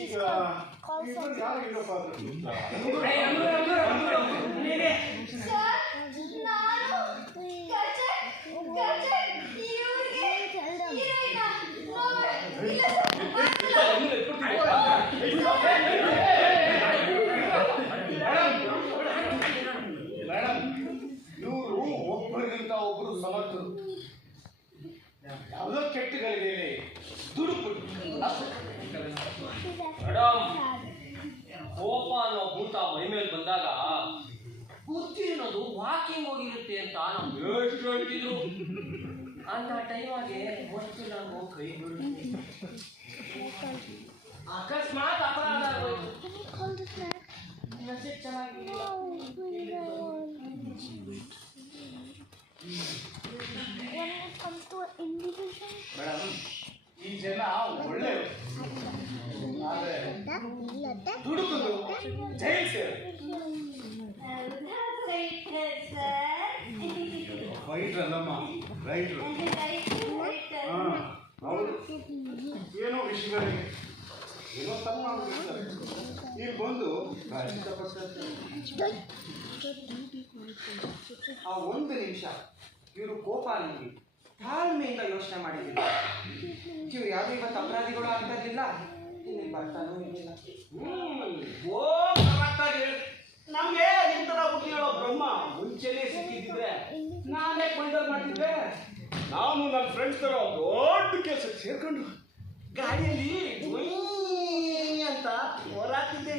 ಈಗ ಯಾರು ಇರಪ್ಪ ಮೇಡಮ್, ಇವರು ಒಬ್ಬರಿಗಿಂತ ಒಬ್ಬರು ಸಮರ್ಥರು. ಯಾವುದೋ ಕೆಟ್ಟಗಳಿಗೆ ದುಡುಕು ಮೇಡಮ್, ಕೋಪ ಅನ್ನೋ ಭೂತ ಮೈ ಮೇಲೆ ಬಂದಾಗ ಬುದ್ಧಿ ಅನ್ನೋದು ವಾಕಿಂಗ್ ಹೋಗಿರುತ್ತೆ ಅಂತ ನಮ್ಗೆ ಎಷ್ಟು ಹೇಳ್ತಿದ್ರು. ಅಂತ ಟೈಮಾಗೆ ಗೊತ್ತಿಲ್ಲ ಅನ್ನೋ ಕೈ ಬಿಡುತ್ತೆ. ಅಕಸ್ಮಾತ್ ಅಪರಾಧ ಆಗೋಯ್ತು. ಮೆಸೇಜ್ ಚೆನ್ನಾಗಿಲ್ಲ. ಮೇಡಮ್, ಈ ಜನ ಒಳ್ಳೆಯವರು, ಆದರೆ ದುಡುಕುದು ಜೈಲ್ ಸೇರು. ರೈಟ್ರಲ್ಲಮ್ಮ, ರೈಟ್ರು. ಹೌದು, ಏನೋ ವಿಷಯಗಳಿಗೆ ಏನೋ ತಪ್ಪು ಮಾಡ್ಬಿಟ್ಟಿರ್ತಾರೆ. ಇಲ್ಲಿ ಬಂದು ಆ ಒಂದು ನಿಮಿಷ ಇವರು ಕೋಪ ಅನ್ನಿ ತಾಳ್ಮೆಯಿಂದ ಯೋಚನೆ ಮಾಡಿದ್ದಿಲ್ಲ. ಇವ್ರು ಯಾರು ಇವತ್ತು ಅಪರಾಧಿಗಳು ಆಗ್ತಾಯಿಲ್ಲ, ಇಲ್ಲಿ ಬರ್ತಾನೂ ಇರಲಿಲ್ಲ. ನಮ್ಗೆ ಇಂತರ ಬುದ್ಧಿ ಹೇಳೋ ಬ್ರಹ್ಮ ಮುಂಚೆನೆ ಸಿಕ್ಕಿದ್ರೆ ನಾನೇ ಕೊಂಡರ್ ಮಾಡ್ತಿದ್ದೆ. ನಾನು ನನ್ನ ಫ್ರೆಂಡ್ಸ್ ತರ ದೊಡ್ಡ ಕೆಲಸಕ್ಕೆ ಸೇರ್ಕೊಂಡು ಗಾಡಿಯಲ್ಲಿ ಅಂತ ಹೋರಾಡ್ತಿದ್ದೆ.